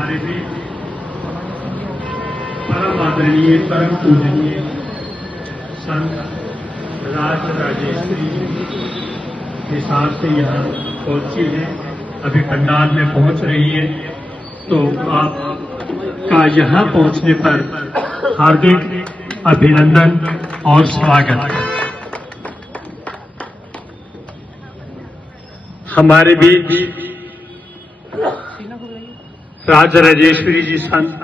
हमारे भी परम आदरणीय परम पूजनीय संत राज राजेश्वरी के साथ से यहाँ पहुंची है, अभी पंडाल में पहुंच रही है। तो आपका यहाँ पहुंचने पर हार्दिक अभिनंदन और स्वागत। हमारे बीच राज राजेश्वरी जी संत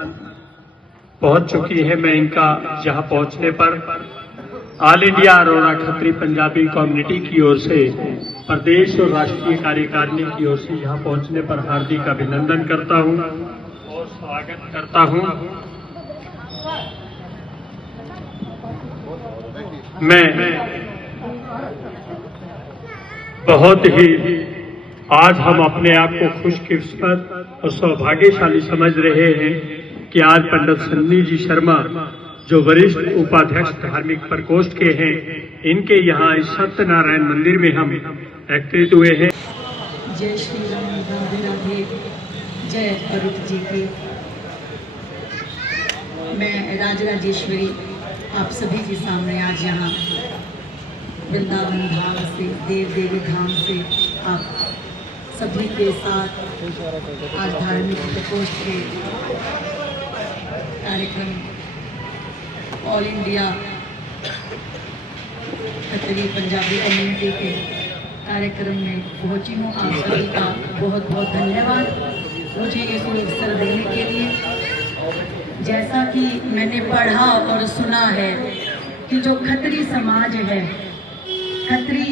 पहुंच चुकी है। मैं इनका यहाँ पहुंचने पर all India Arora Khatri Punjabi community की ओर से, प्रदेश और राष्ट्रीय कार्यकारिणी की ओर से यहाँ पहुंचने पर हार्दिक अभिनंदन करता हूँ और स्वागत करता हूँ। मैं बहुत ही आज हम अपने आप को खुशकिस्मत और सौभाग्यशाली समझ रहे हैं कि आज पंडित सन्नी जी शर्मा जो वरिष्ठ उपाध्यक्ष धार्मिक प्रकोष्ठ के हैं, इनके यहाँ इस सत्यनारायण मंदिर में हम एकत्रित हुए हैं। जय श्री राम, राधे राधे, जय अरुण जी की। मैं राज राजेश्वरी आप सभी के सामने आज यहाँ वृंदावन धाम से, देव देवी धाम से आप सभी के साथ आज धार्मिक प्रकोष्ठ के कार्यक्रम all India Khatri Punjabi community के कार्यक्रम में पहुंची हूँ। आप सभी का बहुत बहुत धन्यवाद मुझे इस अवसर देने के लिए। जैसा कि मैंने पढ़ा और सुना है कि जो खत्री समाज है, खत्री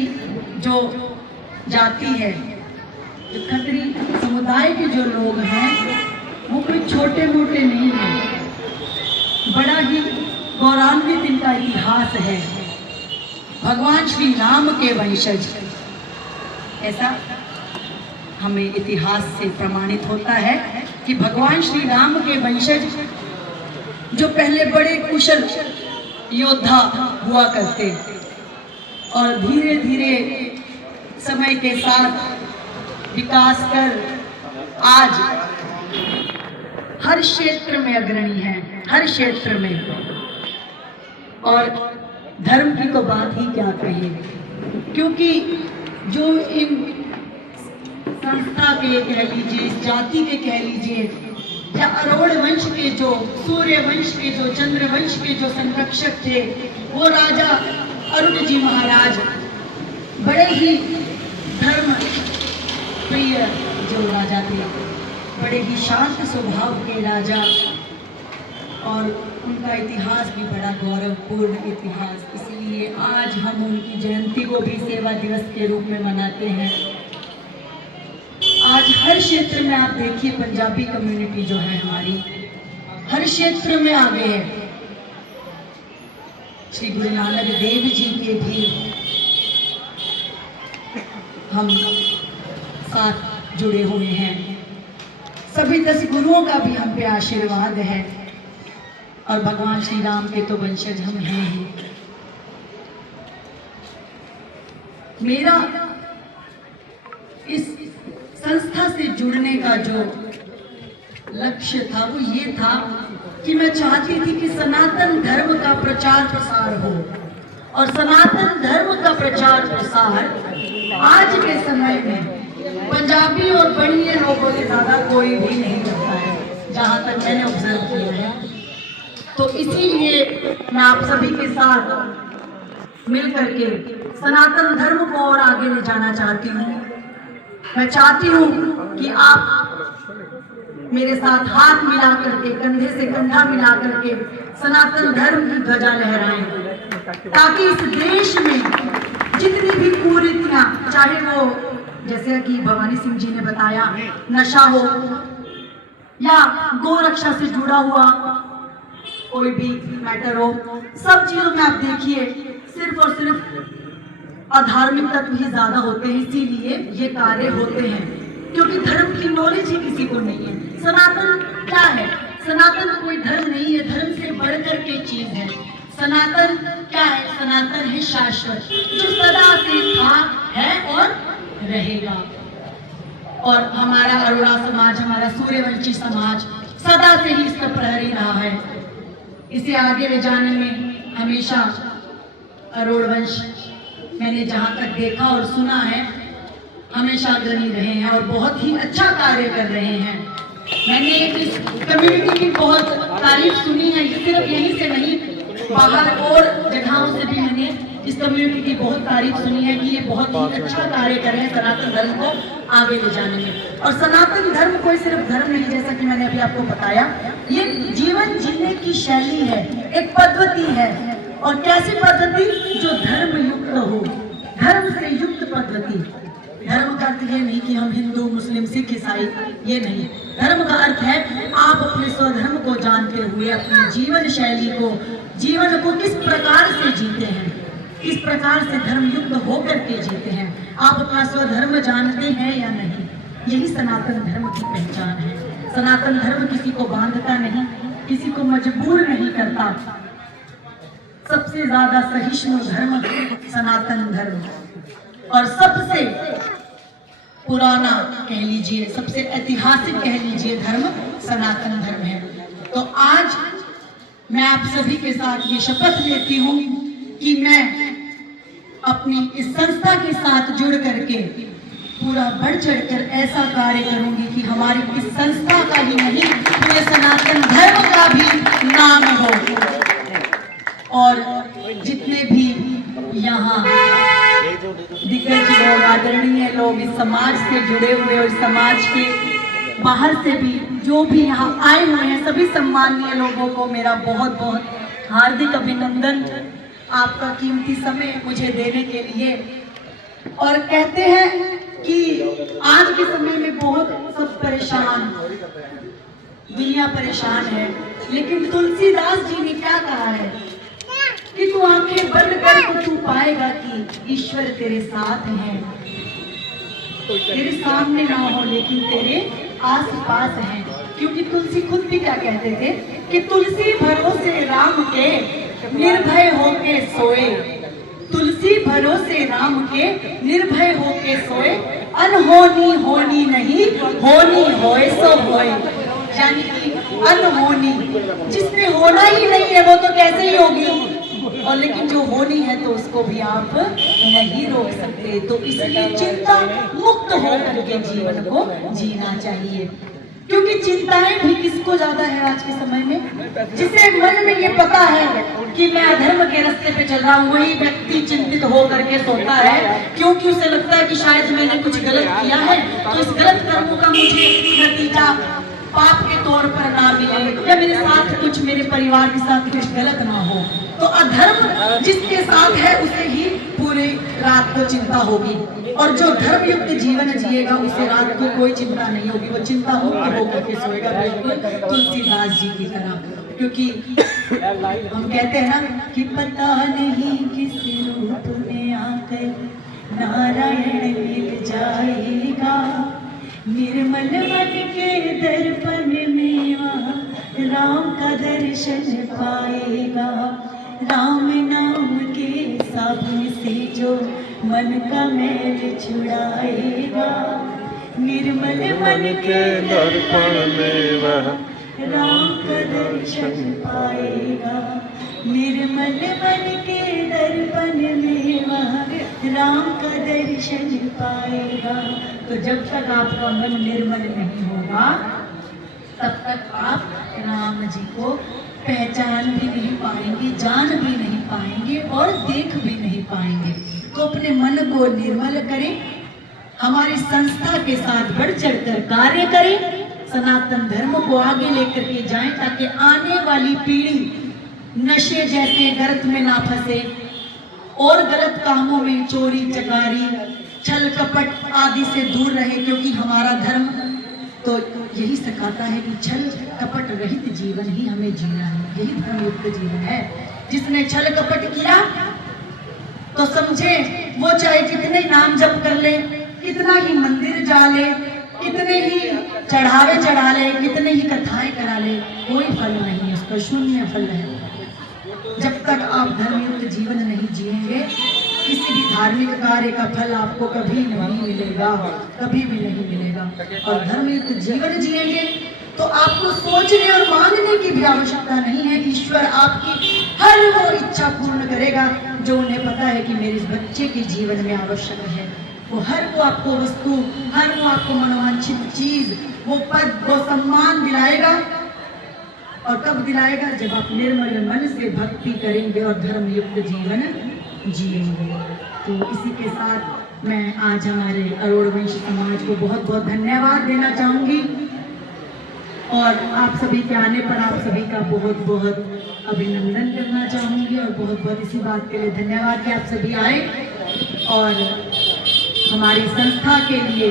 जो जाति है, जो खत्री समुदाय के जो लोग हैं, वो कोई छोटे मोटे नहीं हैं। बड़ा ही गौरवान्वित इनका इतिहास है। भगवान श्री राम के वंशज, ऐसा हमें इतिहास से प्रमाणित होता है कि भगवान श्री राम के वंशज जो पहले बड़े कुशल योद्धा हुआ करते और धीरे धीरे समय के साथ विकास कर आज हर क्षेत्र में अग्रणी है, हर क्षेत्र में। और धर्म की तो बात ही क्या कहें, क्योंकि जो इन संस्था के कह लीजिए, इस जाति के कह लीजिए, या अरोड़ वंश के जो, सूर्य वंश के जो, चंद्र वंश के जो संरक्षक थे, वो राजा अरुण जी महाराज बड़े ही धर्म प्रिय जो राजा थे, बड़े ही शांत स्वभाव के राजा, और उनका इतिहास भी बड़ा गौरवपूर्ण इतिहास। इसलिए आज हम उनकी जयंती को भी सेवा दिवस के रूप में मनाते हैं। आज हर क्षेत्र में आप देखिए, पंजाबी कम्युनिटी जो है हमारी, हर क्षेत्र में आगे है। श्री गुरु नानक देव जी के भी हम साथ जुड़े हुए हैं। सभी 10 गुरुओं का भी हम पे आशीर्वाद है, और भगवान श्री राम के तो वंशज हम हैं ही। मेरा इस संस्था से जुड़ने का जो लक्ष्य था वो ये था कि मैं चाहती थी कि सनातन धर्म का प्रचार प्रसार हो, और सनातन धर्म का प्रचार प्रसार आज के समय में पंजाबी और बनिए लोगों से ज्यादा कोई भी नहीं करता है, जहां तक मैंने ऑब्जर्व किया है। तो इसीलिए मैं आप सभी के साथ मिल करके सनातन धर्म को और आगे ले जाना चाहती हूँ। मैं चाहती हूँ कि आप मेरे साथ हाथ मिला करके, कंधे से कंधा मिला करके सनातन धर्म की ध्वजा लहराएं, ताकि इस देश में जितनी भी कुरीतियां, चाहे वो जैसे कि भवानी सिंह जी ने बताया नशा हो या गोरक्षा से जुड़ा हुआ कोई भी मैटर हो, सब चीजों में आप देखिए सिर्फ और सिर्फ अधार्मिक तत्व ही ज्यादा होते हैं। इसीलिए ये कार्य होते हैं, क्योंकि धर्म की नॉलेज ही किसी को नहीं है। सनातन क्या है? सनातन कोई धर्म नहीं है, धर्म से बढ़कर के चीज है। सनातन क्या है? सनातन है शाश्वत, जो सदा से था, है और रहेगा। और हमारा अरोड़ा समाज, हमारा सूर्यवंशी समाज सदा से ही इसका प्रहरी रहा है। इसे आगे ले जाने में हमेशा अरोड़ वंश मैंने जहाँ तक देखा और सुना है हमेशा अग्रणी रहे हैं और बहुत ही अच्छा कार्य कर रहे हैं। मैंने इस कम्युनिटी की बहुत तारीफ सुनी है, सिर्फ यहीं से नहीं बाहर और जगहों से भी मैंने इस कम्युनिटी की बहुत तारीफ सुनी है कि ये बहुत ही अच्छा कार्य कर रहे हैं सनातन धर्म को आगे ले जाने में। और सनातन धर्म कोई सिर्फ धर्म नहीं, जैसा कि मैंने अभी आपको बताया, ये जीवन जीने की शैली है, एक पद्धति है। और कैसी पद्धति? जो धर्म युक्त हो, धर्म से युक्त पद्धति। धर्म का अर्थ ये नहीं कि हम हिंदू, मुस्लिम, सिख, ईसाई, ये नहीं। धर्म का अर्थ है आप अपने स्वधर्म को जानते हुए अपनी जीवन शैली को, जीवन को किस प्रकार से जीते हैं, किस प्रकार से धर्म युक्त होकर के जीते हैं। आप अपना स्वधर्म जानते हैं या नहीं, यही सनातन धर्म की पहचान है। सनातन धर्म किसी को बांधता नहीं, किसी को मजबूर नहीं करता। सबसे ज्यादा सहिष्णु धर्म सनातन धर्म और सबसे पुराना कह लीजिए, सबसे ऐतिहासिक कह लीजिए धर्म सनातन धर्म है। तो आज मैं आप सभी के साथ ये शपथ लेती हूँ कि मैं अपनी इस संस्था के साथ जुड़ करके पूरा बढ़ चढ़कर ऐसा कार्य करूंगी कि हमारी इस संस्था का ही नहीं पूरे सनातन धर्म का भी नाम हो। और जितने भी यहाँ दिग्गज लोग, आदरणीय लोग इस समाज से जुड़े हुए और समाज के बाहर से भी जो भी यहाँ आए हुए हैं, सभी सम्माननीय लोगों को मेरा बहुत बहुत हार्दिक अभिनंदन, आपका कीमती समय मुझे देने के लिए। और कहते हैं कि आज के समय में बहुत सब परेशान, दुनिया परेशान है, लेकिन तुलसीदास जी ने क्या कहा है कि तू आंखें बंद कर तो तू पाएगा कि ईश्वर तेरे साथ है। तेरे सामने ना हो लेकिन तेरे आस पास है। क्योंकि तुलसी खुद भी क्या कहते थे कि तुलसी भरोसे राम के निर्भय होके सोए, तुलसी भरोसे राम के निर्भय होके सोए, अनहोनी होनी नहीं, होनी होए सो होए। यानी कि अनहोनी, जिसने होना ही नहीं है वो तो कैसे ही होगी, और लेकिन जो होनी है तो उसको भी आप नहीं रोक सकते। तो इसलिए चिंता मुक्त होकर के जीवन को जीना चाहिए। क्योंकि चिंताएं भी किसको ज्यादा है आज के समय में? जिसे मन में ये पता है कि मैं अधर्म के रास्ते पे चल रहा हूँ, वही व्यक्ति चिंतित होकर के सोता है। क्योंकि उसे लगता है कि शायद मैंने कुछ गलत किया है तो इस गलत कर्मों का मुझे नतीजा पाप के तौर पर ना मिले, या मेरे साथ कुछ, मेरे परिवार के साथ कुछ गलत ना हो। तो अधर्म जिसके साथ है उसे ही पूरी रात को चिंता होगी, और जो धर्म युक्त जीवन जिएगा उसे रात को कोई चिंता नहीं होगी, वो चिंता मुक्त होकर के सोएगा, बिल्कुल तुलसीदास जी की तरह। क्योंकि हम कहते हैं ना कि पता नहीं किस रूप में आकर नारायण मिल जाएगा, निर्मल मन के दर्पण में वहाँ राम का दर्शन पाएगा। राम नाम के साबुन से जो मन का मैल छुड़ाएगा, निर्मल मन के दर्पण में वह राम का दर्शन पाएगा, निर्मल मन के दर्पण में वह राम का दर्शन पाएगा। तो जब तक आपका मन निर्मल नहीं होगा तब तक आप राम जी को पहचान भी नहीं पाएंगे, जान भी नहीं पाएंगे और देख भी नहीं पाएंगे। तो अपने मन को निर्मल करें, हमारी संस्था के साथ बढ़ चढ़कर कार्य करें, सनातन धर्म को आगे लेकर के जाएं ताकि आने वाली पीढ़ी नशे जैसे गर्त में ना फंसे और गलत कामों में, चोरी चकारी, छल कपट आदि से दूर रहे। क्योंकि हमारा धर्म तो यही सिखाता है कि छल कपट रहित जीवन ही हमें जीना है, यही धर्म युक्त जीवन है। जिसने छल कपट किया तो समझे वो चाहे कितने नाम जप कर ले, कितना ही मंदिर जा ले, कितने ही चढ़ावे चढ़ा ले, कितने ही कथाएं करा ले, कोई फल नहीं है, उसका शून्य फल है। जब तक आप धर्मयुक्त जीवन नहीं जिएंगे, किसी भी धार्मिक कार्य का फल आपको कभी नहीं मिलेगा, कभी भी नहीं मिलेगा। और धर्मयुक्त जीवन जिएंगे तो आपको सोचने और मांगने की भी आवश्यकता नहीं है। ईश्वर आपकी हर वो इच्छा पूर्ण करेगा जो उन्हें पता है कि मेरे इस बच्चे के जीवन में आवश्यक है। वो हर वो आपको वस्तु, हर वो आपको मनोवांछित चीज, वो पद, वो सम्मान दिलाएगा। और कब दिलाएगा? जब आप निर्मल मन से भक्ति करेंगे और धर्मयुक्त जीवन जिएंगे। तो इसी के साथ मैं आज हमारे अरोड़ वंश समाज को बहुत बहुत धन्यवाद देना चाहूंगी और आप सभी के आने पर आप सभी का बहुत बहुत अभिनंदन करना चाहूंगी और बहुत बहुत इसी बात के लिए धन्यवाद कि आप सभी आए और हमारी संस्था के लिए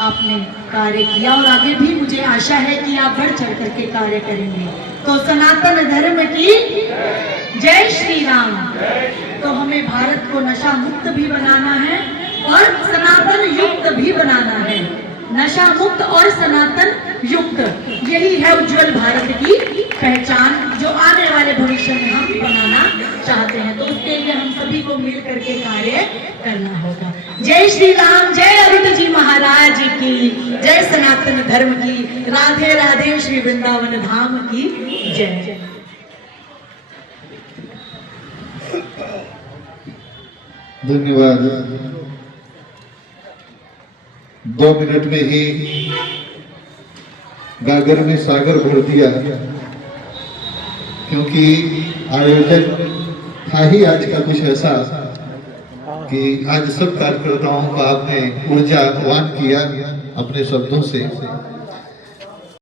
आपने कार्य किया और आगे भी मुझे आशा है कि आप बढ़ चढ़ करके कार्य करेंगे। तो सनातन धर्म की जय श्री राम। तो हमें भारत को नशा मुक्त भी बनाना है और सनातन युक्त भी बनाना है। नशा मुक्त और सनातन युक्त, यही है उज्जवल भारत की पहचान जो आने वाले भविष्य में हम बनाना चाहते हैं। तो उसके लिए हम सभी को मिल करके कार्य करना होगा। जय श्री राम, जय अरुण जी महाराज की, जय सनातन धर्म की, राधे राधे, श्री वृंदावन धाम की जय। धन्यवाद। 2 मिनट में ही गागर में सागर भर दिया, क्योंकि आयोजन था ही आज का कुछ ऐसा कि आज सब कार्यकर्ताओं का आपने ऊर्जावान किया अपने शब्दों से।